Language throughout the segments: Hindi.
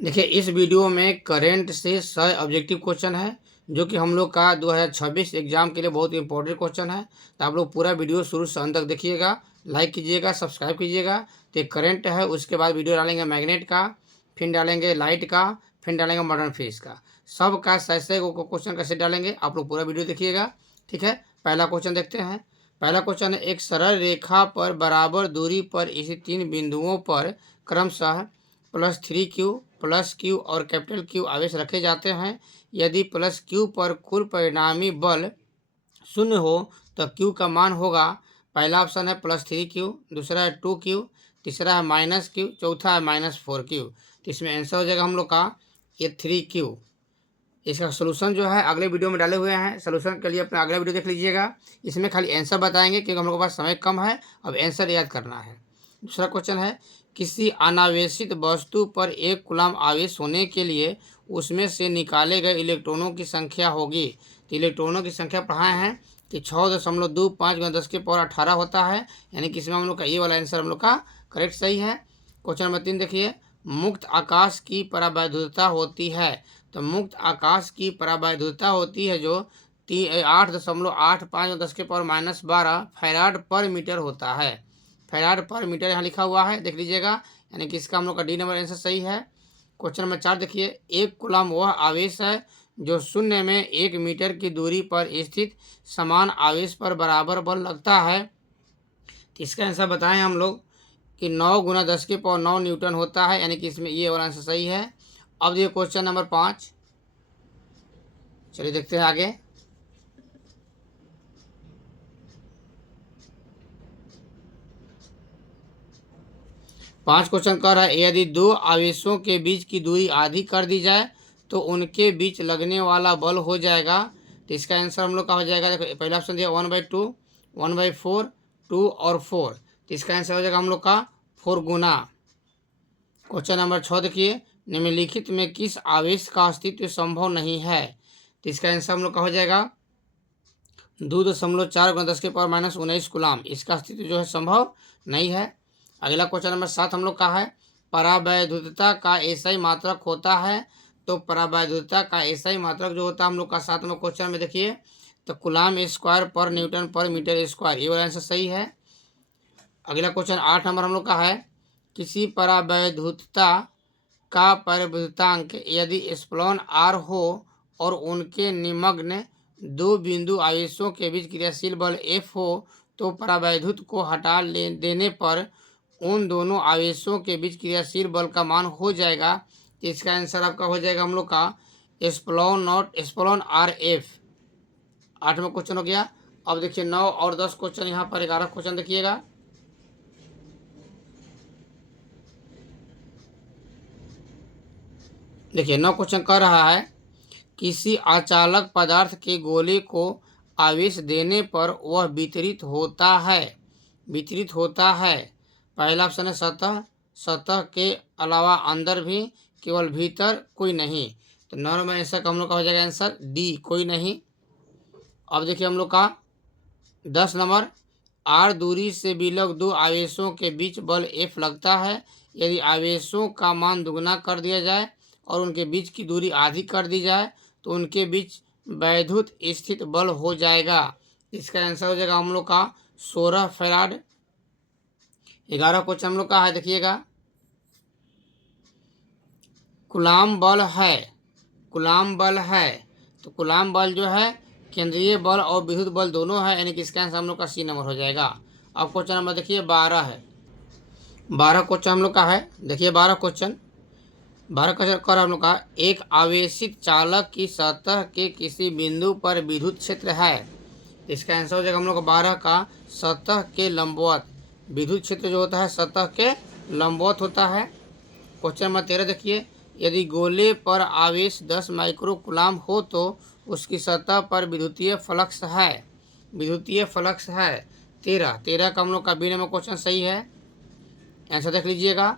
देखिए, इस वीडियो में करंट से सह ऑब्जेक्टिव क्वेश्चन है, जो कि हम लोग का 2026 एग्जाम के लिए बहुत इंपॉर्टेंट क्वेश्चन है। तो आप लोग पूरा वीडियो शुरू से अंत तक देखिएगा, लाइक कीजिएगा, सब्सक्राइब कीजिएगा। तो एक करंट है, उसके बाद वीडियो डालेंगे मैग्नेट का, फिर डालेंगे लाइट का, फिर डालेंगे मॉडर्न फिजिक्स का। सबका सह क्वेश्चन कैसे डालेंगे आप लोग पूरा वीडियो देखिएगा, ठीक है। पहला क्वेश्चन देखते हैं। पहला क्वेश्चन है, एक सरल रेखा पर बराबर दूरी पर स्थित 3 बिंदुओं पर क्रमशः +3q, +q और Q आवेश रखे जाते हैं। यदि +q पर कुल परिणामी बल 0 हो तो q का मान होगा। पहला ऑप्शन है +3q, दूसरा है 2q, तीसरा है -q, चौथा है -4q। तो इसमें आंसर हो जाएगा हम लोग का ये 3q। इसका सोल्यूशन जो है अगले वीडियो में डाले हुए हैं, सोल्यूशन के लिए अपना अगला वीडियो देख लीजिएगा। इसमें खाली आंसर बताएंगे क्योंकि हम लोग के पास समय कम है, अब आंसर याद करना है। दूसरा क्वेश्चन है, किसी अनावेशित वस्तु पर 1 कूलम्ब आवेश होने के लिए उसमें से निकाले गए इलेक्ट्रॉनों की संख्या होगी। तो इलेक्ट्रॉनों की संख्या पढ़ाए हैं कि 6.25 × 10⁻18 होता है, यानी कि इसमें हम लोग का ये वाला आंसर हम लोग का करेक्ट सही है। क्वेश्चन नंबर 3 देखिए, मुक्त आकाश की परावैद्युतता होती है। तो मुक्त आकाश की परावैद्युतता होती है जो 8.85 × 10⁻12 फैराड पर मीटर होता है। फैराड पर मीटर यहाँ लिखा हुआ है, देख लीजिएगा, यानी कि इसका हम लोग का डी नंबर आंसर सही है। क्वेश्चन नंबर 4 देखिए, 1 कूलम्ब वह आवेश है जो शून्य में 1 मीटर की दूरी पर स्थित समान आवेश पर बराबर बल लगता है। तो इसका आंसर बताएं हम लोग कि 9 × 10⁻9 न्यूटन होता है, यानी कि इसमें ये वाला आंसर सही है। अब देखिए क्वेश्चन नंबर 5, चलिए देखते हैं आगे। पांच क्वेश्चन कह रहा है, यदि 2 आवेशों के बीच की दूरी आधी कर दी जाए तो उनके बीच लगने वाला बल हो जाएगा। तो इसका आंसर हम लोग का हो जाएगा, देखो पहला ऑप्शन दिया 1/2, 1/4, 2 और 4। तो इसका आंसर हो जाएगा हम लोग का 4 गुना। क्वेश्चन नंबर 6 देखिए, निम्नलिखित में किस आवेश का अस्तित्व संभव नहीं है। तो इसका आंसर हम लोग का हो जाएगा 2.4 × 10⁻−19 कूलम्ब। इसका अस्तित्व जो है संभव नहीं है। अगला क्वेश्चन नंबर 7 हम लोग का है, परावैद्युतता का एसआई मात्रक होता है। तो परावैद्युतता का एसआई मात्रक जो होता है हम लोग का 7 नंबर क्वेश्चन में देखिए, तो कूलम्ब स्क्वायर पर न्यूटन पर मीटर स्क्वायर, ये वाला आंसर सही है। अगला क्वेश्चन 8 नंबर हम लोग का है, किसी परावैद्युतता का परिवृत्तांक यदि एप्सिलॉन आर हो और उनके निमग्न 2 बिंदु आवेशों के बीच क्रियाशील बल एफ हो तो परावैद्युत को हटा देने पर उन दोनों आवेशों के बीच क्रियाशील बल का मान हो जाएगा। तो इसका आंसर आपका हो जाएगा हम लोग का एप्सिलॉन आर एफ। 8वां क्वेश्चन हो गया। अब देखिए 9 और 10 क्वेश्चन, यहाँ पर 11 क्वेश्चन देखिएगा। देखिए 9 क्वेश्चन कह रहा है, किसी अचालक पदार्थ के गोले को आवेश देने पर वह वितरित होता है। वितरित होता है, पहला ऑप्शन है सतह, सतह के अलावा अंदर भी, केवल भीतर कोई नहीं। तो 9 में ऐसा हम लोग का हो जाएगा आंसर डी, कोई नहीं। अब देखिए हम लोग का 10 नंबर, आर दूरी से विलग 2 आवेशों के बीच बल एफ लगता है। यदि आवेशों का मान दुगना कर दिया जाए और उनके बीच की दूरी आधी कर दी जाए तो उनके बीच वैद्युत स्थित बल हो जाएगा। इसका आंसर हो जाएगा हम लोग का 16 फैराड। 11 क्वेश्चन हम लोग का है, देखिएगा, कूलम्ब बल है, कूलम्ब बल है। तो कूलम्ब बल जो है केंद्रीय बल और विद्युत बल दोनों है, यानी कि इसका आंसर हम लोग का सी नंबर हो जाएगा। अब क्वेश्चन नंबर देखिए 12 है। 12 क्वेश्चन हम लोग का है, देखिए 12 क्वेश्चन कर हम लोग का, एक आवेशित चालक की सतह के किसी बिंदु पर विद्युत क्षेत्र है। इसका आंसर हो जाएगा हम लोग का 12 का सतह के लंबवत। विद्युत क्षेत्र जो होता है सतह के लंबवत होता है। क्वेश्चन नंबर 13 देखिए, यदि गोले पर आवेश 10 माइक्रो कूलम्ब हो तो उसकी सतह पर विद्युतीय फ्लक्स है। विद्युतीय फ्लक्स है 13 का हम लोग का बी नंबर क्वेश्चन सही है, आंसर देख लीजिएगा।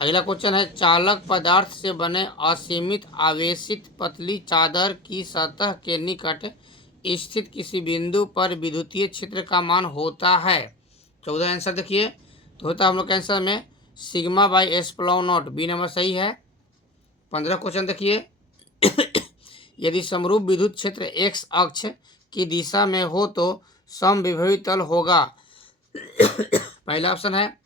अगला क्वेश्चन है, चालक पदार्थ से बने असीमित आवेशित पतली चादर की सतह के निकट स्थित किसी बिंदु पर विद्युतीय क्षेत्र का मान होता है। 14 आंसर देखिए, तो होता है हम लोग के आंसर में sigma by epsilon not, B number सही है। 15 क्वेश्चन देखिए। यदि समरूप विद्युत क्षेत्र एक्स अक्ष की दिशा में हो तो समविभवी तल होगा। पहला ऑप्शन है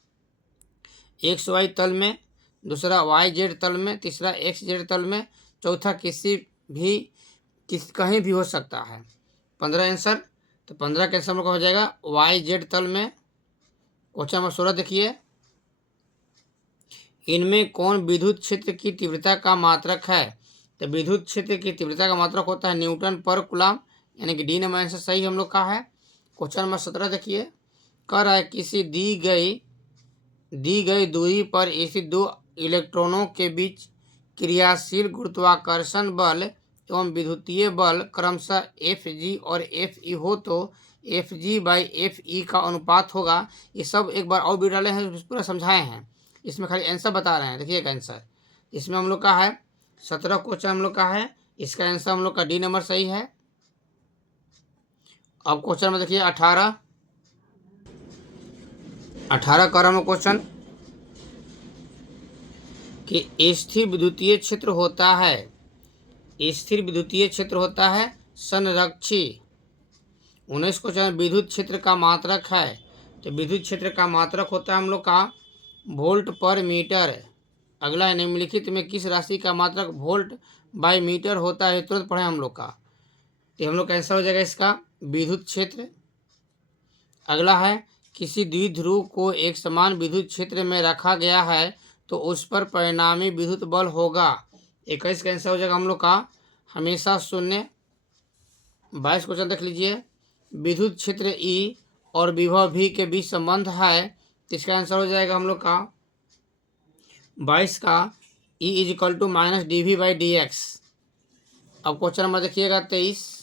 एक्स वाई तल में, दूसरा वाई जेड तल में, तीसरा एक्स जेड तल में, चौथा कहीं भी हो सकता है। 15 आंसर, तो 15 का आंसर हो जाएगा वाई जेड तल में। क्वेश्चन नंबर 16 देखिए। इनमें कौन विद्युत क्षेत्र की तीव्रता का मात्रक है? तो विद्युत क्षेत्र की तीव्रता का मात्रक होता है न्यूटन पर कूलम, यानी कि डी नंबर आंसर सही हम लोग का है। क्वेश्चन नंबर 17 देखिए। कह रहा है किसी दी गई दूरी पर स्थित दो इलेक्ट्रॉनों के बीच क्रियाशील गुरुत्वाकर्षण बल एवं विद्युतीय बल क्रमशः एफ जी और एफ ई हो तो F G by F E का अनुपात होगा। ये सब एक बार और भी डाले हैं, पूरा समझाए हैं, इसमें खाली आंसर बता रहे हैं। देखिएगा आंसर इसमें हम लोग का है 17 क्वेश्चन हम लोग का है, इसका आंसर हम लोग का डी नंबर सही है। अब क्वेश्चन में देखिए 18 कर हम क्वेश्चन कि स्थिर विद्युतीय क्षेत्र होता है संरक्षी। 19 क्वेश्चन विद्युत क्षेत्र का मात्रक है, तो विद्युत क्षेत्र का मात्रक होता है हम लोग का वोल्ट पर मीटर। अगला है निम्नलिखित में किस राशि का मात्रक वोल्ट बाय मीटर होता है? तुरंत पढ़े हम लोग का, तो हम लोग का आंसर हो जाएगा इसका विद्युत क्षेत्र। अगला है किसी द्विध्रुव को एक समान विद्युत क्षेत्र में रखा गया है तो उस पर परिणामी विद्युत बल होगा। 21 का आंसर हो जाएगा हम लोग का हमेशा शून्य। 22 क्वेश्चन देख लीजिए। विद्युत क्षेत्र ई और विभव भी के बीच संबंध है, तो इसका आंसर हो जाएगा हम लोग का 22 का E is equal to minus D V by D X. अब क्वेश्चन नंबर देखिएगा 23।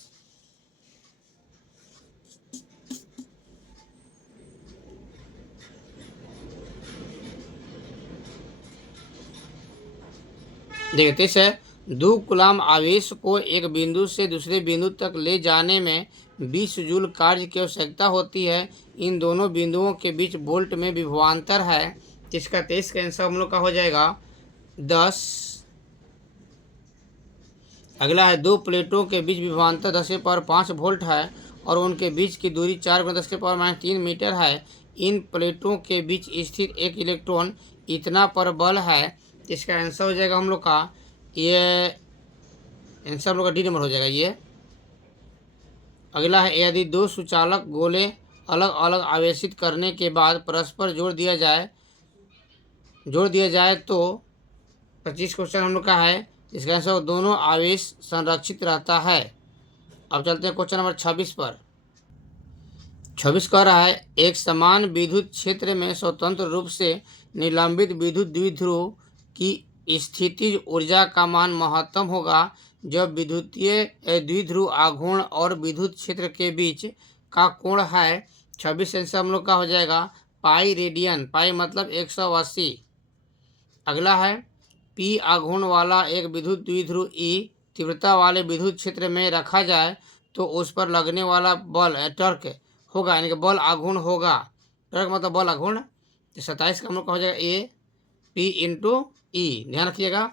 देखिए 23 है 2 कूलम आवेश को एक बिंदु से दूसरे बिंदु तक ले जाने में 20 जूल कार्य की आवश्यकता होती है। इन दोनों बिंदुओं के बीच वोल्ट में विभवांतर है, जिसका 23 का आंसर हम लोग का हो जाएगा 10। अगला है दो प्लेटों के बीच विभवांतर 10⁵ वोल्ट है और उनके बीच की दूरी 4×10⁻³ मीटर है। इन प्लेटों के बीच स्थित एक इलेक्ट्रॉन इतना पर बल है, इसका आंसर हो जाएगा हम लोग का ये आंसर हम लोग का डी नंबर हो जाएगा ये। अगला है यदि दो सुचालक गोले अलग अलग आवेशित करने के बाद परस्पर जोड़ दिया जाए तो 25 क्वेश्चन हम लोग का है, इसका आंसर दोनों आवेश संरक्षित रहता है। अब चलते हैं क्वेश्चन नंबर 26 पर। 26 कह रहा है एक समान विद्युत क्षेत्र में स्वतंत्र रूप से निलंबित विद्युत द्विध्रुव की स्थितिज ऊर्जा का मान महत्तम होगा जब विद्युतीय द्विध्रुव आघूर्ण और विद्युत क्षेत्र के बीच का कोण है। 26 आंसर हम लोग का हो जाएगा पाई रेडियन, पाई मतलब 180। अगला है पी आघूर्ण वाला एक विद्युत द्विध्रुव ई तीव्रता वाले विद्युत क्षेत्र में रखा जाए तो उस पर लगने वाला बल टर्क होगा, यानी कि बल आघूर्ण होगा। टर्क मतलब बल आघूर्ण। 27 का हम लोग का हो जाएगा ए पी इंटू ई। ध्यान रखिएगा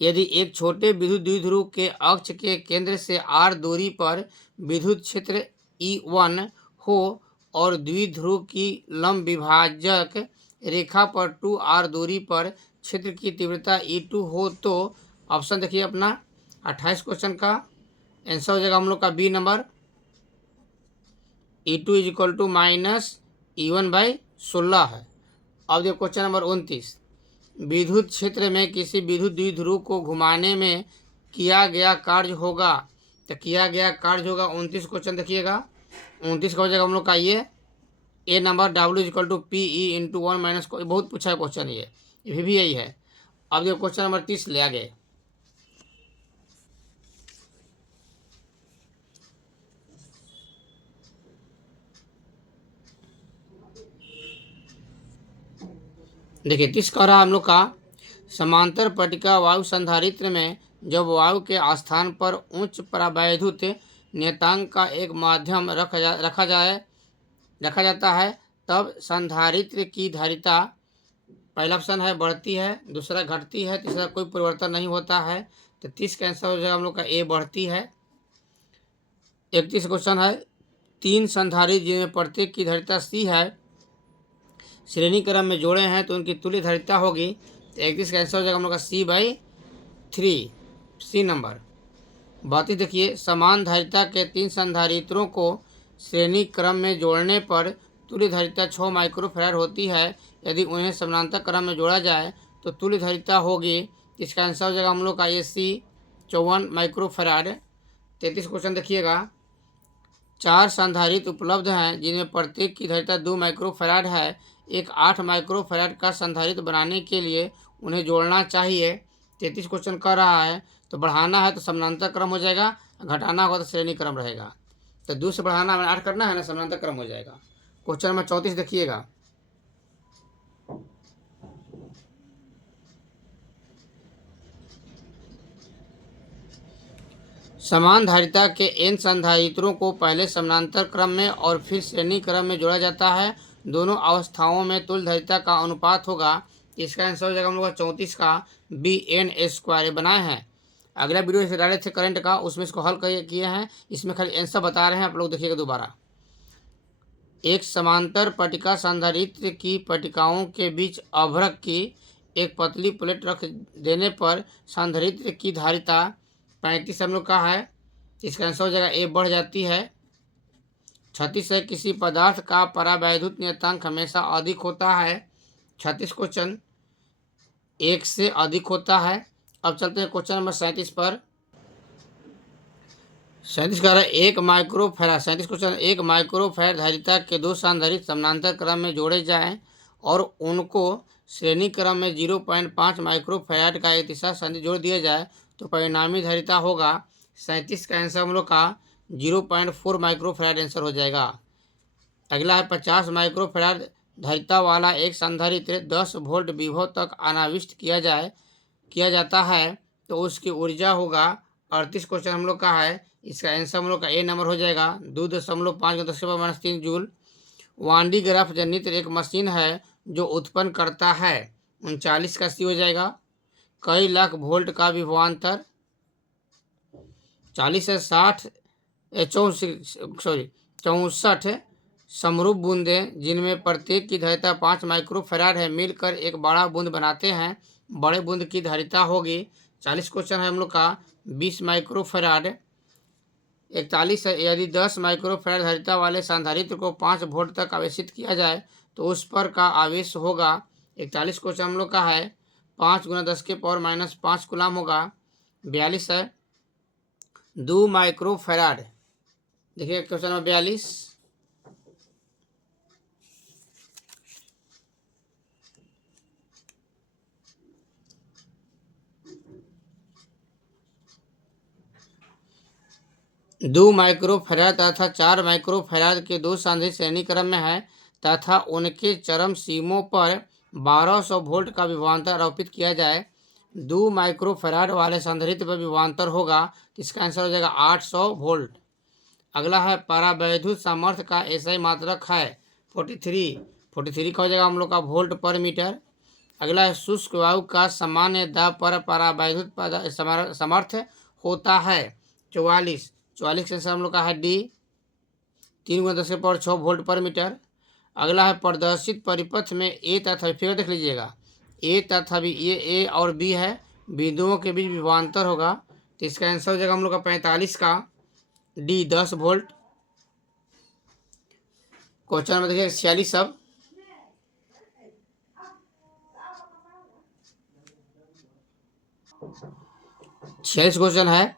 यदि एक छोटे विद्युत द्विध्रुव के अक्ष के केंद्र से r दूरी पर विद्युत क्षेत्र E1 हो और द्विध्रुव की लंब विभाजक रेखा पर 2r दूरी पर क्षेत्र की तीव्रता E2 हो तो ऑप्शन देखिए अपना 28 क्वेश्चन का आंसर हो जाएगा हम लोग का B number E2 is equal to minus E1/16 है। अब देखो क्वेश्चन नंबर 29। विद्युत क्षेत्र में किसी विद्युत द्विध्रुव को घुमाने में किया गया कार्य होगा, तो किया गया कार्य होगा 29 क्वेश्चन देखिएगा। 29 का हो जाएगा हम लोग का ये a number W is equal to P E into 1 - बहुत पूछा है क्वेश्चन ये भी यही है। अब देखो क्वेश्चन नंबर 30 ले आगे। देखिए 30 कह रहा है हम लोग का समांतर पट्टिका वायु संधारित्र में जब वायु के स्थान पर उच्च परावैद्युत नियतांक का एक माध्यम रखा जाता है तब संधारित्र की धारिता पहला ऑप्शन है बढ़ती है, दूसरा घटती है, तीसरा कोई परिवर्तन नहीं होता है। तो 30 का आंसर हो जाएगा हम लोग का ए बढ़ती है। 31 क्वेश्चन है, 3 संधारित्र जिनमें प्रत्येक की धारिता सी है श्रेणी क्रम में जोड़े हैं तो उनकी तुल्य धारिता होगी। तो 31 का आंसर हो जाएगा हम लोग का C/3, सी नंबर। बात ही देखिए, समान धारिता के 3 संधारित्रों को श्रेणी क्रम में जोड़ने पर तुल्य धारिता 6 माइक्रोफैराड होती है। यदि उन्हें समानांतर क्रम में जोड़ा जाए तो तुल्य धारिता होगी। इसका आंसर हो जाएगा हम लोग का ये C 54 माइक्रोफैराड। 33 क्वेश्चन देखिएगा, 4 संधारित्र उपलब्ध हैं जिनमें प्रत्येक की धारिता 2 माइक्रोफैराड है। एक 8 माइक्रोफैराड का संधारित्र बनाने के लिए उन्हें जोड़ना चाहिए। 33 क्वेश्चन कर रहा है, तो बढ़ाना है तो समानांतर क्रम हो जाएगा, घटाना होगा तो श्रेणी क्रम रहेगा। तो 2 से बढ़ाना है 8 करना है ना, समानांतर क्रम हो जाएगा। क्वेश्चन नंबर 34 देखिएगा, समान धारिता के n संधारित्रों को पहले समानांतर क्रम में और फिर श्रेणी क्रम में जोड़ा जाता है। दोनों अवस्थाओं में तुल्य धारिता का अनुपात होगा। इसका आंसर हो जाएगा हम लोग का 34 का BN² बनाए हैं। अगला वीडियो इसे डाले थे करंट का, उसमें इसको हल किए हैं, इसमें खाली आंसर बता रहे हैं, आप लोग देखिएगा दोबारा। एक समांतर पट्टिका संधारित्र की पट्टिकाओं के बीच अभ्रक की एक पतली प्लेट रख देने पर संधारित्र की धारिता 35 हम लोग का है। इसका आंसर हो जाएगा ए बढ़ जाती है। 36 है, किसी पदार्थ का परावैद्युत नियतांक हमेशा अधिक होता है। 36 क्वेश्चन 1 से अधिक होता है। अब चलते हैं क्वेश्चन नंबर 37 पर। 37 कह रहा है 1 माइक्रोफैराड। 37 क्वेश्चन, 1 माइक्रोफैराड धारिता के 2 संधारित्र समानांतर क्रम में जोड़े जाएं और उनको श्रेणी क्रम में 0.5 माइक्रोफैराड का एक तीसरा संधारित्र जोड़ दिया जाए तो परिणामी धारिता होगा। 37 का आंसर हम लोग का 0.4 माइक्रोफैराड आंसर हो जाएगा। अगला है 50 माइक्रोफैराड धारिता वाला एक संधारित्र 10 वोल्ट विभव तक अनाविष्ट किया जाता है तो उसकी ऊर्जा होगा। 38 क्वेश्चन हम लोग का है, इसका आंसर हम लोग का ए नंबर हो जाएगा 2.5×10⁻³ जूल। वांडी ग्राफ जनित्र एक मशीन है जो उत्पन्न करता है। 39 का सी हो जाएगा। कई लाख वोल्ट का विभवांतर। 40 से 64 समरूप बूंदें जिनमें प्रत्येक की धारिता 5 माइक्रोफैराड है मिलकर एक बड़ा बूंद बनाते हैं। बड़े बूंद की धारिता होगी। 40 क्वेश्चन है हम लोग का 20 माइक्रोफैराड। 41 है, यदि 10 माइक्रोफैराड धारिता वाले संधारित्र को 5 वोल्ट तक आवेशित किया जाए तो उस पर का आवेश होगा। 41 क्वेश्चन हम लोग का है 5 × 10⁻⁻5 कूलम होगा। 42 है, 2 माइक्रोफैराड। देखिए क्वेश्चन नंबर 42, दो माइक्रोफैराड तथा 4 माइक्रोफैराड के 2 संधारित्र श्रेणी क्रम में है तथा उनके चरम सीमों पर 1200 वोल्ट का विभवांतर आरोपित किया जाए। 2 माइक्रोफैराड वाले संधारित्र पर विभवांतर होगा, इसका आंसर हो जाएगा 800 वोल्ट। अगला है परावैद्युत सामर्थ्य का एसआई मात्रक है 43 का हो जाएगा हम लोग का वोल्ट पर मीटर। अगला है शुष्क वायु का सामान्य दाब पर परावैद्युत सामर्थ्य होता है 44 का आंसर हम लोग का है डी 3×10⁶ वोल्ट पर मीटर। अगला है प्रदर्शित परिपथ में ए तथा फिगर देख लीजिएगा, ए तथा बी, ये ए और बी है, बिंदुओं के बीच विभवांतर होगा तो इसका आंसर हो जाएगा हम लोग का 45 का डी 10 वोल्ट। क्वेश्चन में देखिए 46 सब 46 क्वेश्चन है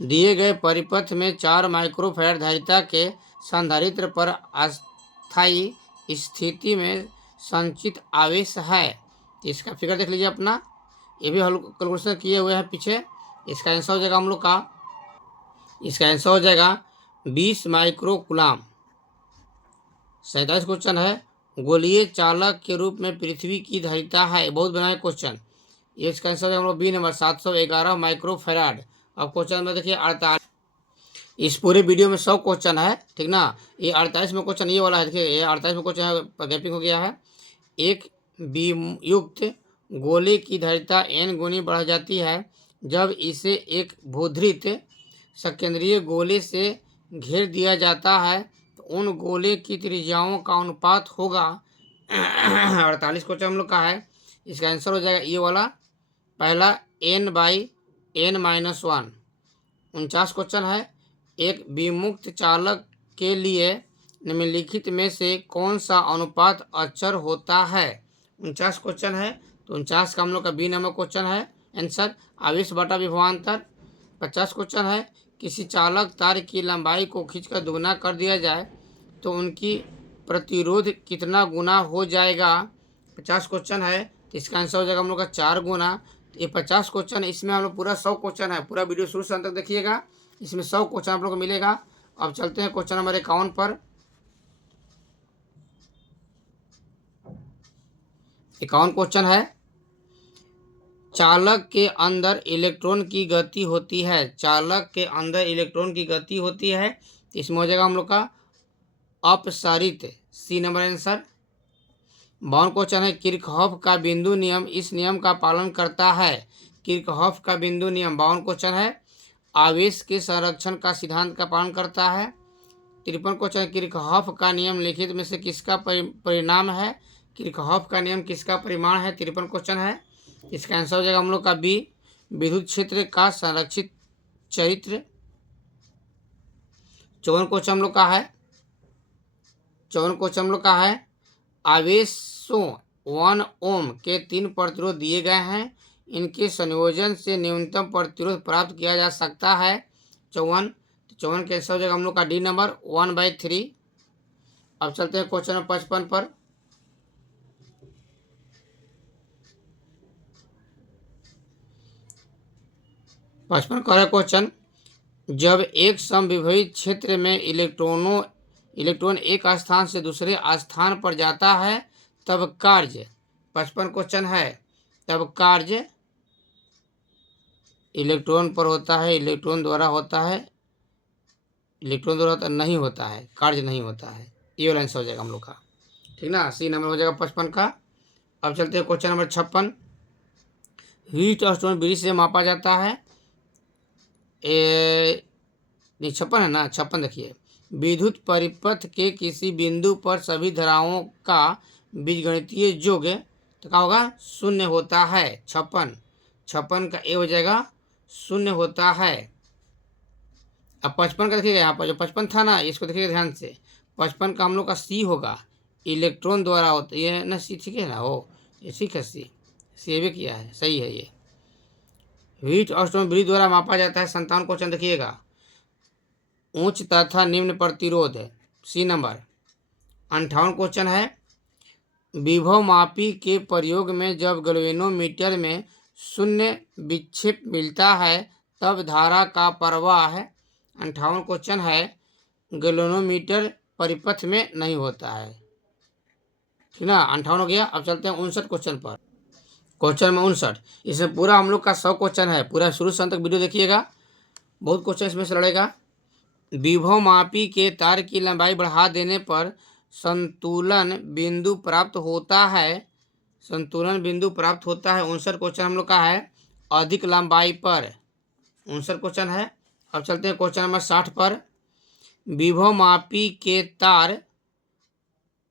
दिए गए परिपथ में 4 माइक्रोफैराड धारिता के संधारित्र पर अस्थायी स्थिति में संचित आवेश है। इसका फिगर देख लीजिए अपना, ये भी हल कैलकुलेशन किए हुए हैं पीछे। इसका आंसर हो जाएगा हम लोग का, इसका आंसर हो जाएगा 20 माइक्रो कूलम। 47 क्वेश्चन है गोलीय चालक के रूप में पृथ्वी की धारिता है, बहुत बनाए क्वेश्चन। ये इसका आंसर है हम लोग बी नंबर 711 माइक्रोफैराड। अब क्वेश्चन में देखिए 48, इस पूरे वीडियो में 100 क्वेश्चन है, ठीक ना। ये 48 में क्वेश्चन ये वाला है, देखिए ये 48 में क्वेश्चन गैपिंग हो गया है। एक बीम युक्त गोले की धारिता n गुनी बढ़ जाती है जब इसे एक भूधृत सकेंद्रीय गोले से घेर दिया जाता है, तो उन गोले की त्रिज्याओं का अनुपात होगा 48 क्वेश्चन हम लोग का है। इसका आंसर हो जाएगा ये वाला पहला n/n-1। 49 क्वेश्चन है, एक विमुक्त चालक के लिए निम्नलिखित में से कौन सा अनुपात अचर होता है। 49 क्वेश्चन है, तो 49 का हम लोग का बी नंबर क्वेश्चन है आंसर आवेश बटा विभवांतर। 50 क्वेश्चन है, किसी चालक तार की लंबाई को खींचकर दुगना कर दिया जाए तो उनकी प्रतिरोध कितना गुना हो जाएगा। 50 क्वेश्चन है, तो इसका आंसर हो जाएगा हम लोग का 4 गुना। ये 50 क्वेश्चन है, इसमें हम लोग पूरा 100 क्वेश्चन है, पूरा वीडियो शुरू से अंत तक देखिएगा, इसमें 100 क्वेश्चन आप लोग को मिलेगा। अब चलते हैं क्वेश्चन नंबर 51 पर। 51 क्वेश्चन है, चालक के अंदर इलेक्ट्रॉन की गति होती है। चालक के अंदर इलेक्ट्रॉन की गति होती है, तो इसमें हो जाएगा हम लोग का अपसरित, सी नंबर आंसर। 52 क्वेश्चन है, किरचॉफ का बिंदु नियम इस नियम का पालन करता है। किरचॉफ का बिंदु नियम 52 क्वेश्चन है, आवेश के संरक्षण का सिद्धांत का पालन करता है। 53 क्वेश्चन है, किरचॉफ का नियम लिखित में से किसका परिणाम है। किरचॉफ का नियम किसका परिमाण है। 53 क्वेश्चन है, इसका आंसर हो जाएगा हम लोग का बी, विद्युत क्षेत्र का संरक्षित चरित्र। 54 क्वेश्चन हम लोग का है, 54 क्वेश्चन हम लोग का है, आवेशों 1 ओम के 3 प्रतिरोध दिए गए हैं, इनके संयोजन से न्यूनतम प्रतिरोध प्राप्त किया जा सकता है। 54 के आंसर हो जाएगा हम लोग का डी नंबर 1/3। अब चलते हैं क्वेश्चन नंबर 55 पर। 55 का क्वेश्चन, जब एक समविभवी क्षेत्र में इलेक्ट्रॉन एक स्थान से दूसरे स्थान पर जाता है तब कार्य। 55 क्वेश्चन है, तब कार्य इलेक्ट्रॉन पर होता है, इलेक्ट्रॉन द्वारा होता है, इलेक्ट्रॉन द्वारा नहीं होता है, कार्य नहीं होता है। ये वाला आंसर हो जाएगा हम लोग का, ठीक ना, सी नंबर हो जाएगा 55 का। अब चलते हैं क्वेश्चन नंबर 56। हीट स्टोन विधि से मापा जाता है। नहीं 56 है ना, 56 देखिए, विद्युत परिपथ के किसी बिंदु पर सभी धाराओं का बीजगणितीय योग तो क्या होगा, 0 होता है। 56 का ए हो जाएगा 0 होता है। अब 55 का देखिएगा, यहाँ पर जो 55 था ना, इसको देखिएगा ध्यान से, 55 का हम लोग का सी होगा, इलेक्ट्रॉन द्वारा होता है ये ना, सी ठीक है ना, हो ये ठीक है, सी भी किया है, सही है ये। हीट स्टोन विधि द्वारा मापा जाता है। 57 क्वेश्चन देखिएगा, उच्च तथा निम्न प्रतिरोध, सी नंबर। 58 क्वेश्चन है, विभव मापी के प्रयोग में जब गैल्वेनोमीटर में 0 विक्षेप मिलता है तब धारा का प्रवाह है। 58 क्वेश्चन है, गैल्वेनोमीटर परिपथ में नहीं होता है, ठीक ना, 58 हो गया। अब चलते हैं 59 क्वेश्चन पर। क्वेश्चन में 59, इसमें पूरा हम लोग का 100 क्वेश्चन है, पूरा शुरू से अंत तक वीडियो देखिएगा, बहुत क्वेश्चन इसमें से लड़ेगा। विभव मापी के तार की लंबाई बढ़ा देने पर संतुलन बिंदु प्राप्त होता है। संतुलन बिंदु प्राप्त होता है। 59 क्वेश्चन हम लोग का है, अधिक लंबाई पर। 59 क्वेश्चन है। अब चलते हैं क्वेश्चन नंबर 60 पर। विभव मापी के तार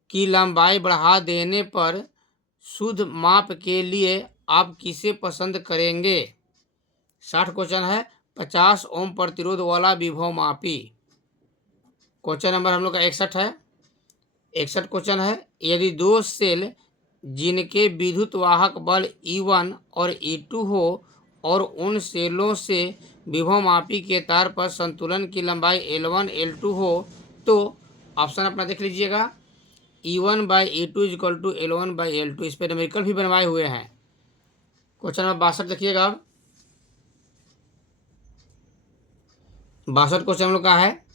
की लंबाई बढ़ा देने पर शुद्ध माप के लिए आप किसे पसंद करेंगे। 60 क्वेश्चन है, 50 ओम प्रतिरोध वाला विभव मापी। क्वेश्चन नंबर हम लोग का 61 है। 61 क्वेश्चन है, यदि दो सेल जिनके विद्युत वाहक बल E1 और E2 हो और उन सेलों से विभव मापी के तार पर संतुलन की लंबाई L1 L2 हो तो ऑप्शन अपना देख लीजिएगा, E1/E2 = L1/L2। इस पर न्यूमेरिकल भी बनवाए हुए हैं। क्वेश्चन नंबर 62 देखिएगा। 62 क्वेश्चन हम लोग का है,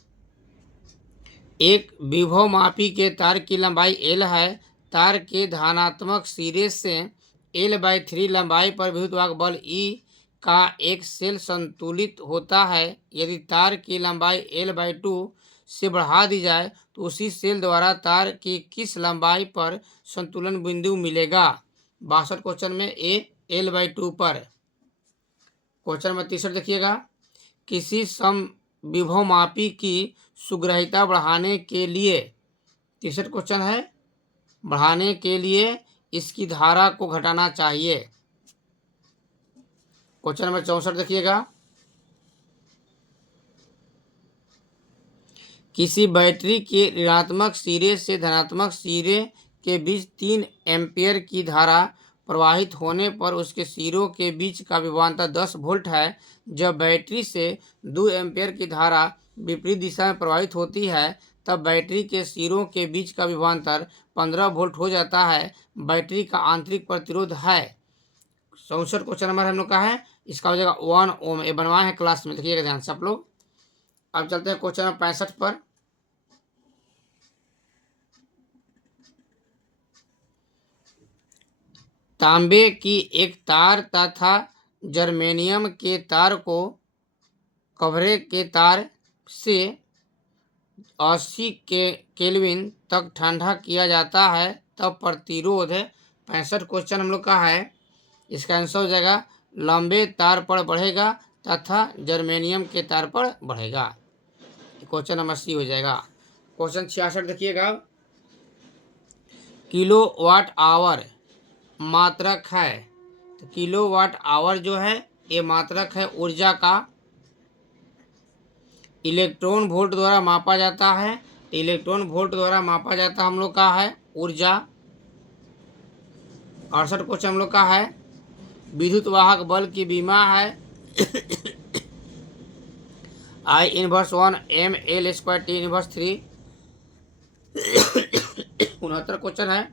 एक विभव मापी के तार की लंबाई L है, तार के धनात्मक सिरे से L/3 लंबाई पर विद्युत वाहक बल E का एक सेल संतुलित होता है। यदि तार की लंबाई L/2 से बढ़ा दी जाए तो उसी सेल द्वारा तार की किस लंबाई पर संतुलन बिंदु मिलेगा। 62 क्वेश्चन में ए L/2 पर। क्वेश्चन नंबर 63 देखिएगा, किसी समविभवमापी की सुग्राह्यता बढ़ाने के लिए, 63 क्वेश्चन है, बढ़ाने के लिए इसकी धारा को घटाना चाहिए। क्वेश्चन नंबर 64 देखिएगा, किसी बैटरी के ऋणात्मक सिरे से धनात्मक सिरे के बीच 3 एम्पियर की धारा प्रवाहित होने पर उसके सिरों के बीच का विभवांतर 10 वोल्ट है। जब बैटरी से 2 एम्पियर की धारा विपरीत दिशा में प्रवाहित होती है तब बैटरी के सिरों के बीच का विभवांतर 15 वोल्ट हो जाता है। बैटरी का आंतरिक प्रतिरोध है। 64 क्वेश्चन नंबर हम लोग का है, इसका हो जाएगा 1 ओम। ये बनवाए हैं क्लास में, देखिएगा ध्यान से आप लोग। अब चलते हैं क्वेश्चन नंबर 65 पर। तांबे की एक तार तथा जर्मेनियम के तार को कवरे के तार से 80 केल्विन तक ठंडा किया जाता है तब प्रतिरोध 65 क्वेश्चन हम लोग का है, इसका आंसर हो जाएगा लंबे तार पर बढ़ेगा तथा जर्मेनियम के तार पर बढ़ेगा। क्वेश्चन नंबर सी हो जाएगा। क्वेश्चन 66 देखिएगा, किलोवाट आवर मात्रक है। तो किलोवाट आवर जो है ये मात्रक है ऊर्जा का। इलेक्ट्रॉन वोल्ट द्वारा मापा जाता है। इलेक्ट्रॉन वोल्ट द्वारा मापा जाता हम लोग का है ऊर्जा। 68 क्वेश्चन हम लोग का है, विद्युत वाहक बल की बीमा है I−1 m L² T−3। 69 question है,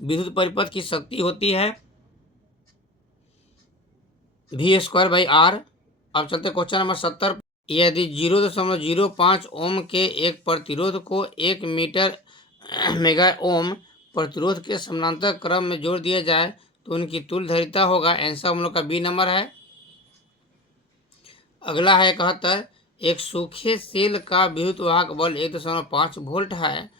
विद्युत परिपथ की शक्ति होती है V²/R। अब चलते क्वेश्चन नंबर 70। यदि 0.05 ओम के एक प्रतिरोध को 1 मीटर मेगा ओम प्रतिरोध के समानांतर क्रम में जोड़ दिया जाए तो उनकी तुल्यधारिता होगा। आंसर हम लोग का बी नंबर है। अगला है 71, एक सूखे सेल का विद्युत वाहक बल 1.5 वोल्ट है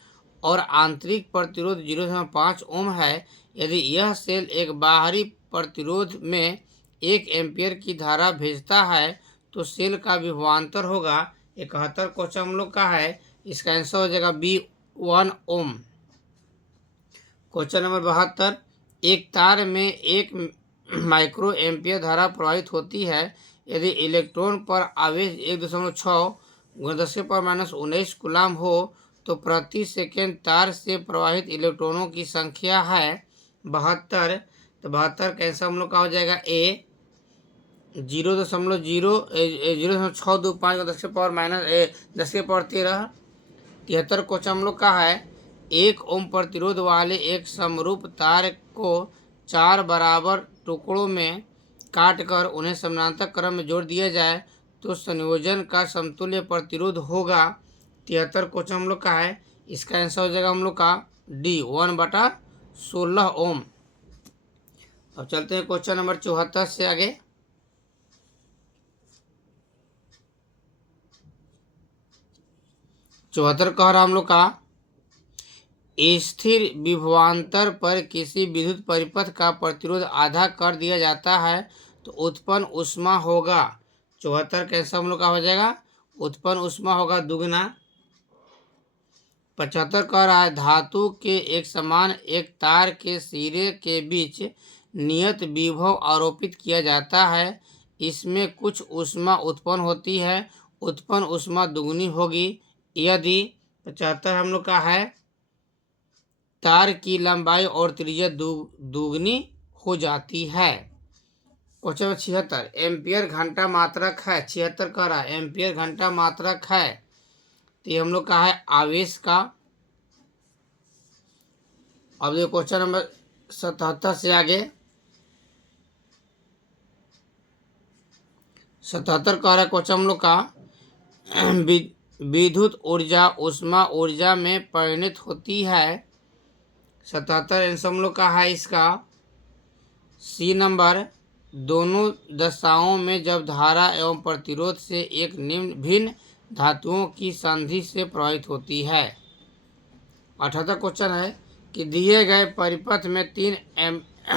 और आंतरिक प्रतिरोध 0.5 ओम है। यदि यह सेल एक बाहरी प्रतिरोध में 1 एम्पियर की धारा भेजता है तो सेल का विभवांतर होगा। 71 क्वेश्चन हम लोग का है, इसका आंसर हो जाएगा बी 1 ओम। क्वेश्चन नंबर 72, एक तार में 1 माइक्रो एम्पियर धारा प्रवाहित होती है। यदि इलेक्ट्रॉन पर आवेश 1.6 × 10⁻⁻19 कूलाम हो तो प्रति सेकेंड तार से प्रवाहित इलेक्ट्रॉनों की संख्या है 72। तो 72 का आंसर हम लोग का हो जाएगा ए 0.0625 × 10⁻13। 73 क्वेश्चन हम लोग का है, 1 ओम प्रतिरोध वाले एक समरूप तार को 4 बराबर टुकड़ों में काटकर उन्हें समानांतर क्रम में जोड़ दिया जाए तो संयोजन का समतुल्य प्रतिरोध होगा। 73 क्वेश्चन हम लोग का है, इसका आंसर हो जाएगा हम लोग का डी 1/16 ओम। अब चलते हैं क्वेश्चन नंबर 74 से आगे। चौहत्तर कह रहा हम लोग का, स्थिर विभवांतर पर किसी विद्युत परिपथ का प्रतिरोध आधा कर दिया जाता है तो उत्पन्न ऊष्मा होगा। 74 कैसा हम लोग का हो जाएगा, उत्पन्न ऊष्मा होगा दुगना। 75 कह रहा है, धातु के एक समान एक तार के सिरे के बीच नियत विभव आरोपित किया जाता है, इसमें कुछ ऊष्मा उत्पन्न होती है, उत्पन्न ऊष्मा दुगनी होगी यदि 75 हम लोग का है तार की लंबाई और त्रिज्या दुगनी हो जाती है। क्वेश्चन 76, एम्पियर घंटा मात्रक है। 76 कह रहा है एम्पियर घंटा मात्रक है, तो ये हम लोग का है आवेश का। अब ये क्वेश्चन नंबर 77 से आगे 77 कह रहा है क्वेश्चन हम लोग का, विद्युत ऊर्जा ऊष्मा ऊर्जा में परिणत होती है। 77 आंसर हम लोग का है इसका सी नंबर, दोनों दशाओं में जब धारा एवं प्रतिरोध से एक निम्न भिन्न धातुओं की संधि से प्रभावित होती है। 78 क्वेश्चन है, कि दिए गए परिपथ में 3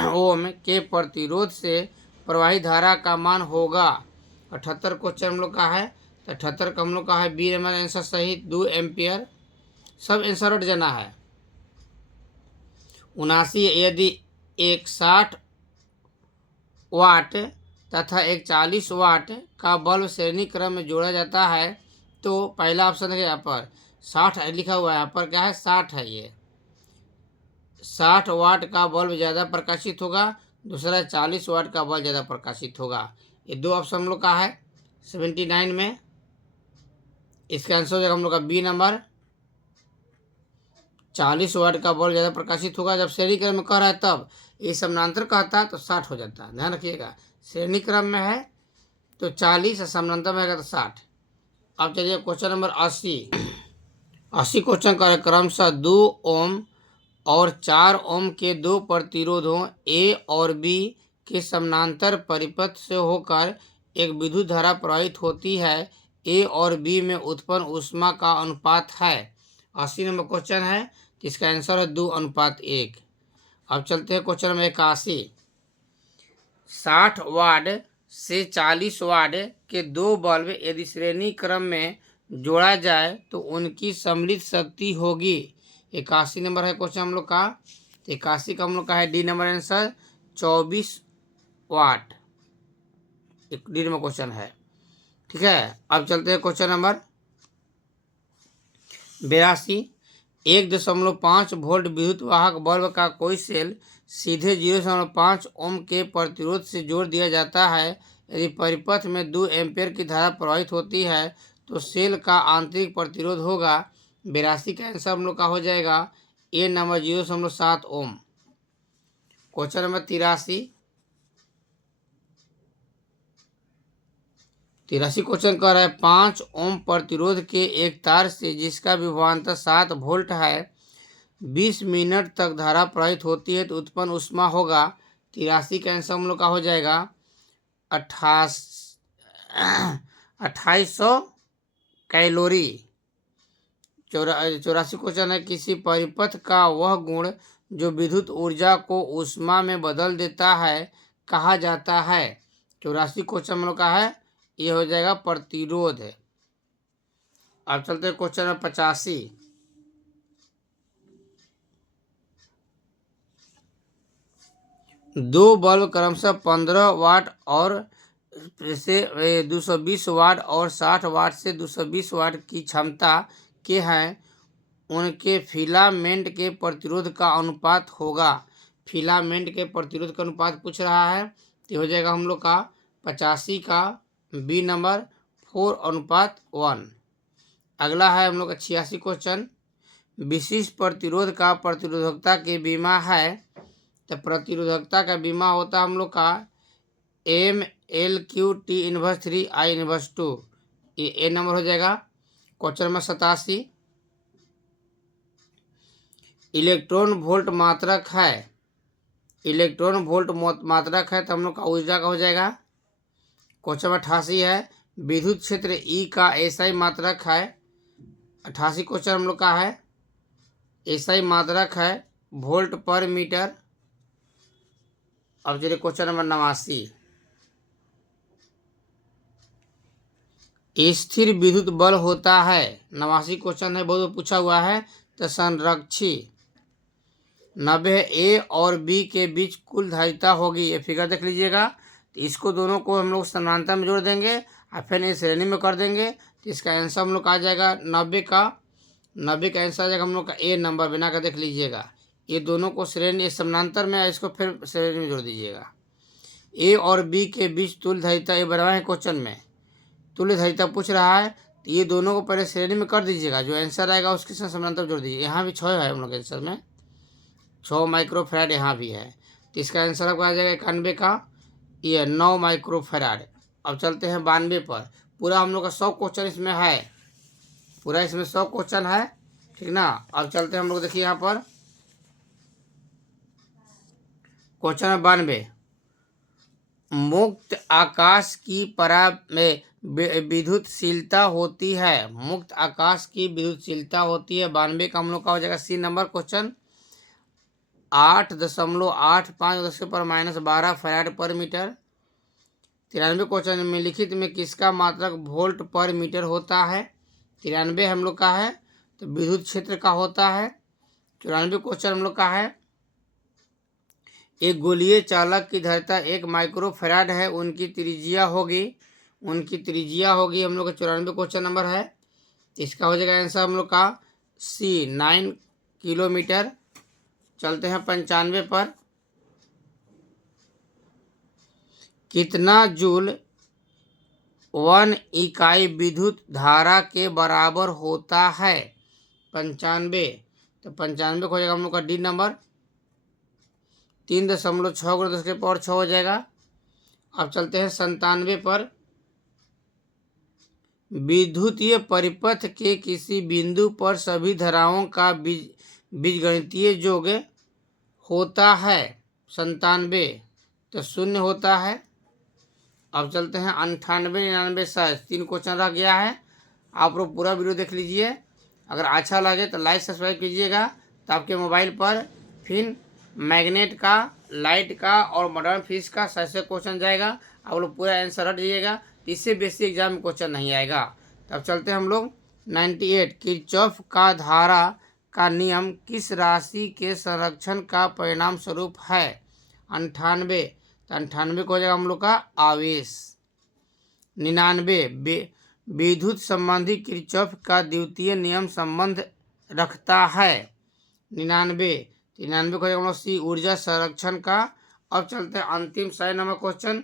ओम के प्रतिरोध से प्रवाहित धारा का मान होगा। 78 क्वेश्चन हम लोग का है, तो 78 का हम लोग का है बी नंबर आंसर सही 2 एम्पियर। सब आंसर हट जाना है। 79 यदि एक 60 वाट तथा एक 40 वाट का बल्ब श्रेणी क्रम में जोड़ा जाता है तो पहला ऑप्शन है यहाँ पर 60 लिखा हुआ है, यहाँ पर क्या है 60 है। ये 60 वाट का बल्ब ज़्यादा प्रकाशित होगा, दूसरा 40 वाट का बल्ब ज़्यादा प्रकाशित होगा। ये दो ऑप्शन हम लोग का है 79 में। इसका आंसर हो जाएगा हम लोग का बी नंबर। 40 वाट का बल्ब ज़्यादा प्रकाशित होगा। जब श्रेणी क्रम में कह रहा है तब, ये समानांतर कहता है तो 60 हो जाता है। ध्यान रखिएगा, श्रेणी क्रम में है तो 40 और समानांतर में है तो 60। अब चलिए क्वेश्चन नंबर 80 क्वेश्चन का क्रमशः 2 ओम और 4 ओम के दो प्रतिरोधों ए और बी के समानांतर परिपथ से होकर एक विद्युत धारा प्रवाहित होती है। ए और बी में उत्पन्न ऊष्मा का अनुपात है। 80 नंबर क्वेश्चन है, इसका आंसर है 2:1। अब चलते हैं क्वेश्चन नंबर 81। 60 वाट से 40 वाट के दो बल्ब यदि श्रेणी क्रम में जोड़ा जाए तो उनकी सम्मिलित शक्ति होगी। 81 नंबर है क्वेश्चन हम लोग का। 81 का हम लोग का है डी नंबर आंसर 24 वाट। डी नंबर क्वेश्चन है, ठीक है। अब चलते हैं क्वेश्चन नंबर 82। 1.5 वोल्ट विद्युत वाहक बल्ब का कोई सेल सीधे 0.5 ओम के प्रतिरोध से जोड़ दिया जाता है। यदि परिपथ में 2 एम्पियर की धारा प्रवाहित होती है तो सेल का आंतरिक प्रतिरोध होगा। 82 का आंसर हम लोग का हो जाएगा ए नंबर 0.7 ओम। क्वेश्चन नंबर 83 क्वेश्चन कर रहा है 5 ओम प्रतिरोध के एक तार से जिसका विभवांतर 7 वोल्ट है 20 मिनट तक धारा प्रवाहित होती है तो उत्पन्न ऊष्मा होगा। 83 का आंसर हम लोग का हो जाएगा 2800 कैलोरी। 84 क्वेश्चन है किसी परिपथ का वह गुण जो विद्युत ऊर्जा को ऊष्मा में बदल देता है कहा जाता है। 84 क्वेश्चन हम लोग का है, ये हो जाएगा प्रतिरोध है। अब चलते हैं क्वेश्चन नंबर 85। 2 बल्ब क्रमशः 15 वाट और से 220 वाट और 60 वाट से 220 वाट की क्षमता के हैं, उनके फिलामेंट के प्रतिरोध का अनुपात होगा। फिलामेंट के प्रतिरोध का अनुपात पूछ रहा है तो हो जाएगा हम लोग का 85 का बी नंबर 4:1। अगला है हम लोग का 86 क्वेश्चन। विशिष्ट प्रतिरोध का प्रतिरोधकता के बीमा है, तो प्रतिरोधकता का बीमा होता है हम लोग का ML/Q T−3 I/2। ये ए नंबर हो जाएगा। Question number 87। इलेक्ट्रॉन वोल्ट मात्रक है, इलेक्ट्रॉन वोल्ट मात्रक है तो हम लोग का ऊर्जा का हो जाएगा। क्वेश्चन नंबर 88 है विद्युत क्षेत्र ई का एसआई मात्रक है। 88 क्वेश्चन हम लोग का है, एसआई मात्रक है वोल्ट पर मीटर। अब चलिए क्वेश्चन नंबर 89। स्थिर विद्युत बल होता है। 89 क्वेश्चन है, बहुत पूछा हुआ है। तो संरक्षी 90 ए और बी के बीच कुल धारिता होगी। ये फिगर देख लीजिएगा। तो इसको दोनों को हम लोग समानांतर में जोड़ देंगे और फिर इस श्रेणी में कर देंगे तो इसका आंसर हम लोग का आ जाएगा 90 का आंसर आ जाएगा हम लोग का ए नंबर। बना कर देख लीजिएगा, ये दोनों को श्रेणी समानांतर में, इसको फिर श्रेणी में जोड़ दीजिएगा। ए और बी के बीच तुल्य धारिता ये बनवा है क्वेश्चन में, तुल्य धारिता पूछ रहा है तो ये दोनों को पहले श्रेणी में कर दीजिएगा, जो आंसर आएगा उसके साथ समानांतर जोड़ दीजिए। यहाँ भी 6 है हम लोग आंसर में, 6 माइक्रोफैराड यहाँ भी है तो इसका आंसर आपको आ जाएगा 91 का, ये 9 माइक्रोफैराड। अब चलते हैं 92 पर। पूरा हम लोग का 100 क्वेश्चन इसमें है, पूरा इसमें 100 क्वेश्चन है, ठीक ना। अब चलते हैं हम लोग, देखिए यहाँ पर क्वेश्चन है 92। मुक्त आकाश की परा में विद्युतशीलता होती है, मुक्त आकाश की विद्युतशीलता होती है। 92 का हम लोग का हो जाएगा सी नंबर क्वेश्चन। 8.85 फैराड पर मीटर। 93 क्वेश्चन में लिखित में किसका मात्रक वोल्ट पर मीटर होता है। 93 हम लोग का है तो विद्युत क्षेत्र का होता है। 94 क्वेश्चन हम लोग का है एक गोलीय चालक की धारिता 1 माइक्रोफैराड है, उनकी त्रिज्या होगी हम लोग का 94 क्वेश्चन नंबर है। इसका हो जाएगा आंसर हम लोग का C 9 किलोमीटर। चलते हैं 95 पर। कितना जूल 1 इकाई विद्युत धारा के बराबर होता है। 95 तो 95 हो जाएगा हम लोग का डी नंबर 3.6 × 10⁻6 हो जाएगा। अब चलते हैं 97 पर। विद्युतीय परिपथ के किसी बिंदु पर सभी धाराओं का बीजगणितीय योग होता है। 97 तो 0 होता है। अब चलते हैं 98, 99, 100 3 क्वेश्चन रह गया है। आप लोग पूरा वीडियो देख लीजिए। अगर अच्छा लगे तो लाइक सब्सक्राइब कीजिएगा, तो आपके मोबाइल पर फिर मैग्नेट का, लाइट का और मॉडर्न फिजिक्स का 6 क्वेश्चन जाएगा। आप लोग पूरा आंसर रट दीजिएगा, इससे बेसिक एग्जाम में क्वेश्चन नहीं आएगा। तब चलते हैं हम लोग 98। किरचॉफ का धारा का नियम किस राशि के संरक्षण का परिणाम स्वरूप है। 98 तो 98 को हो जाएगा हम लोग का आवेश। 99 विद्युत संबंधी किरचॉफ का द्वितीय नियम संबंध रखता है। 99 को हो जाएगा हम लोग सी ऊर्जा संरक्षण का। अब चलते हैं अंतिम 100 नंबर क्वेश्चन।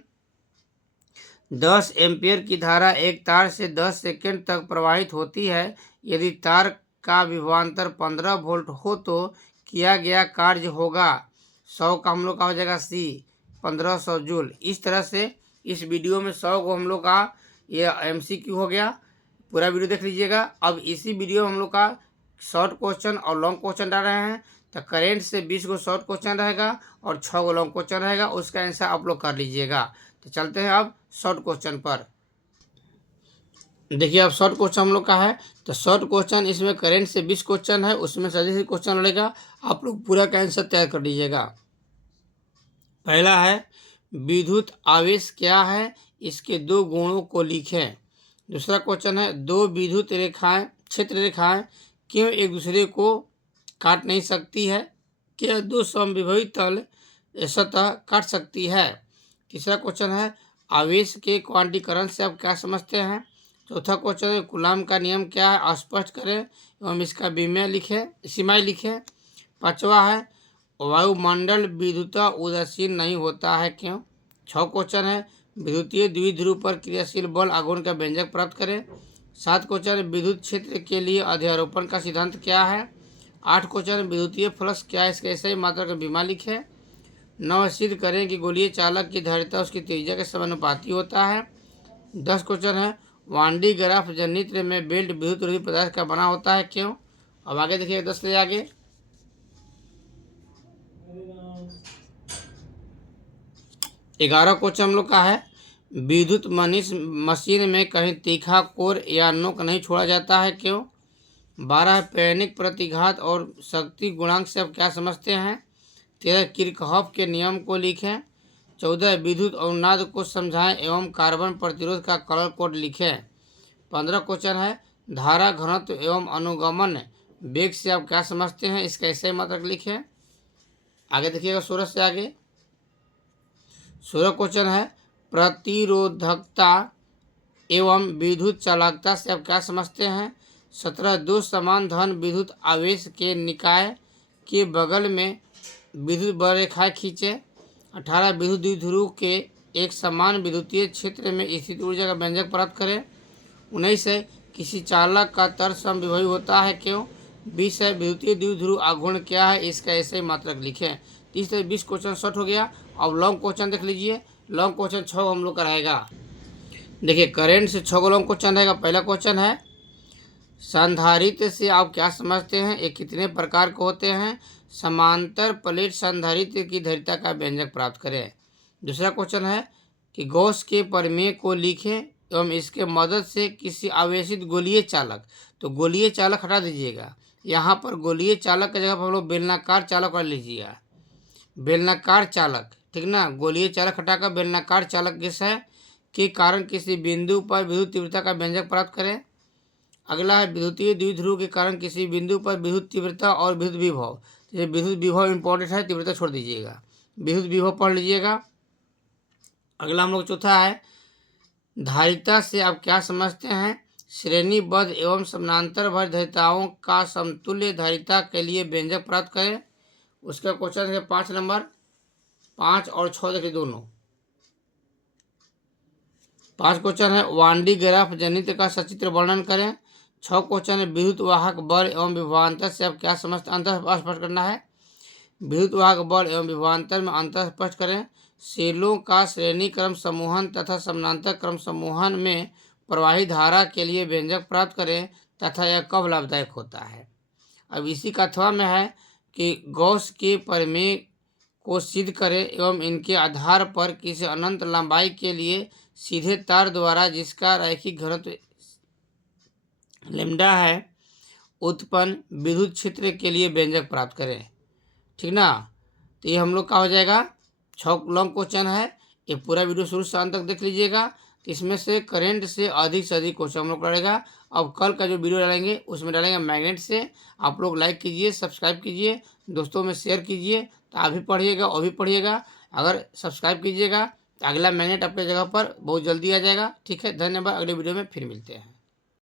10 एम्पियर की धारा एक तार से 10 सेकंड तक प्रवाहित होती है। यदि तार का विभवांतर 15 वोल्ट हो तो किया गया कार्य होगा। 100 का हम लोग का हो जाएगा सी 1500 जूल। इस तरह से इस वीडियो में 100 को हम लोग का ये MCQ हो गया। पूरा वीडियो देख लीजिएगा। अब इसी वीडियो में हम लोग का शॉर्ट क्वेश्चन और लॉन्ग क्वेश्चन डाल रहे हैं। तो करेंट से 20 को शॉर्ट क्वेश्चन रहेगा और 6 को लॉन्ग क्वेश्चन रहेगा। उसका आंसर आप लोग कर लीजिएगा। तो चलते हैं अब शॉर्ट क्वेश्चन पर। देखिए अब शॉर्ट क्वेश्चन हम लोग का है। तो शॉर्ट क्वेश्चन इसमें करेंट से 20 क्वेश्चन है, उसमें से क्वेश्चन रहेगा। आप लोग पूरा का आंसर तैयार कर लीजिएगा। पहला है विद्युत आवेश क्या है, इसके 2 गुणों को लिखें। दूसरा क्वेश्चन है 2 विद्युत रेखाएं, क्षेत्र रेखाएं क्यों एक दूसरे को काट नहीं सकती है। क्या 2 समविभवी तल सतह काट सकती है। तीसरा क्वेश्चन है आवेश के क्वांटीकरण से आप क्या समझते हैं। चौथा क्वेश्चन है कूलाम का नियम क्या है, स्पष्ट करें एवं इसका सीमाएं लिखें। पांचवा है वायुमंडल विद्युत उदासीन नहीं होता है क्यों। 6 क्वेश्चन है विद्युतीय द्विध्रुव पर क्रियाशील बल आघूर्ण का व्यंजक प्राप्त करें। 7 क्वेश्चन विद्युत क्षेत्र के लिए अध्यारोपण का सिद्धांत क्या है। 8 क्वेश्चन विद्युतीय फ्लक्स क्या है, इसके ऐसे ही मात्रा का बीमा लिखें। 9 सिद्ध करें कि गोलीय चालक की धारिता उसकी त्रिज्या के समानुपाती होता है। 10 क्वेश्चन है वांडी ग्राफ जनित्र में बेल्ट विद्युत रोधी पदार्थ का बना होता है क्यों। अब आगे देखिए 10 से आगे 11 क्वेश्चन हम लोग का है विद्युत मशीन में कहीं तीखा कोर या नोक नहीं छोड़ा जाता है क्यों। 12 पैनिक प्रतिघात और शक्ति गुणांक से आप क्या समझते हैं। 13 किरचॉफ के नियम को लिखें। 14 विद्युत अनुनाद को समझाएं एवं कार्बन प्रतिरोध का कलर कोड लिखें। 15 क्वेश्चन है धारा घनत्व एवं अनुगमन वेग से आप क्या समझते हैं, इसका ऐसे मात्रक लिखें। आगे देखिएगा 16 से आगे 16 क्वेश्चन है प्रतिरोधकता एवं विद्युत चालकता से आप क्या समझते हैं। 17 2 समान धन विद्युत आवेश के निकाय के बगल में विद्युत बल रेखाएं खींचे। 18 विद्युत द्विध्रुव के एक समान विद्युतीय क्षेत्र में स्थित ऊर्जा का व्यंजक प्राप्त करें। 19 है किसी चालक का तर्क समविभवी होता है क्यों। 20 है विद्युतीय द्विध्रुव आघूर्ण क्या है, इसका ऐसे ही मात्रक लिखें। 30 से 20 क्वेश्चन शॉर्ट हो गया। अब लॉन्ग क्वेश्चन देख लीजिए। लॉन्ग क्वेश्चन 6 हम लोग का रहेगा। देखिए करेंट से 6 लॉन्ग क्वेश्चन रहेगा। पहला क्वेश्चन है संधारित्र से आप क्या समझते हैं, ये कितने प्रकार के होते हैं। समांतर प्लेट संधारित्र की धारिता का व्यंजक प्राप्त करें। दूसरा क्वेश्चन है कि गॉस के प्रमेय को लिखें एवं इसके मदद से किसी आवेशित गोलीय चालक, तो गोलीय चालक हटा दीजिएगा, यहाँ पर गोलीय चालक की जगह पर हम लोग बेलनाकार चालक कर लीजिएगा। बेलनाकार चालक, ठीक ना, गोलीय चालक हटाकर बेलनाकार चालक किस है के कारण किसी बिंदु पर विद्युत तीव्रता का व्यंजक प्राप्त करें। अगला है विद्युतीय द्विध्रुव के कारण किसी बिंदु पर विद्युत तीव्रता और विद्युत विभव। जैसे विद्युत विभव इंपॉर्टेंट है, तीव्रता छोड़ दीजिएगा, विद्युत विभव पढ़ लीजिएगा। अगला हम लोग चौथा है धारिता से आप क्या समझते हैं। श्रेणीबद्ध एवं समानांतर भर धारिताओं का समतुल्य धारिता के लिए व्यंजक प्राप्त करें। उसका क्वेश्चन है 5 नंबर, 5 और 6 देखिए दोनों। 5 क्वेश्चन है वांडी ग्राफ जनित्र का सचित्र वर्णन करें। 6 क्वेश्चन है विद्युत वाहक बल एवं विभवांतर से आप क्या समझते, अंतर स्पष्ट करना है। विद्युत वाहक बल एवं विभवांतर में अंतर स्पष्ट करें। सेलों का श्रेणी क्रम समूहन तथा समानांतर क्रम समूहन में प्रवाही धारा के लिए व्यंजक प्राप्त करें तथा यह कब लाभदायक होता है। अब इसी का अथवा में है कि गॉस के प्रमेय को सिद्ध करें एवं इनके आधार पर किसी अनंत लंबाई के लिए सीधे तार द्वारा जिसका रैखिक घनत्व लैम्डा है उत्पन्न विद्युत क्षेत्र के लिए व्यंजक प्राप्त करें, ठीक ना। तो ये हम लोग का हो जाएगा 6 लॉन्ग क्वेश्चन है। ये पूरा वीडियो शुरू से अंत तक देख लीजिएगा। तो इसमें से करंट से अधिक क्वेश्चन हम लोग पढ़ेगा। अब कल का जो वीडियो डालेंगे उसमें डालेंगे मैग्नेट से। आप लोग लाइक कीजिए, सब्सक्राइब कीजिए, दोस्तों में शेयर कीजिए, तो आप भी पढ़िएगा और भी पढ़िएगा। अगर सब्सक्राइब कीजिएगा तो अगला मैग्नेट आपके जगह पर बहुत जल्दी आ जाएगा। ठीक है, धन्यवाद। अगले वीडियो में फिर मिलते हैं।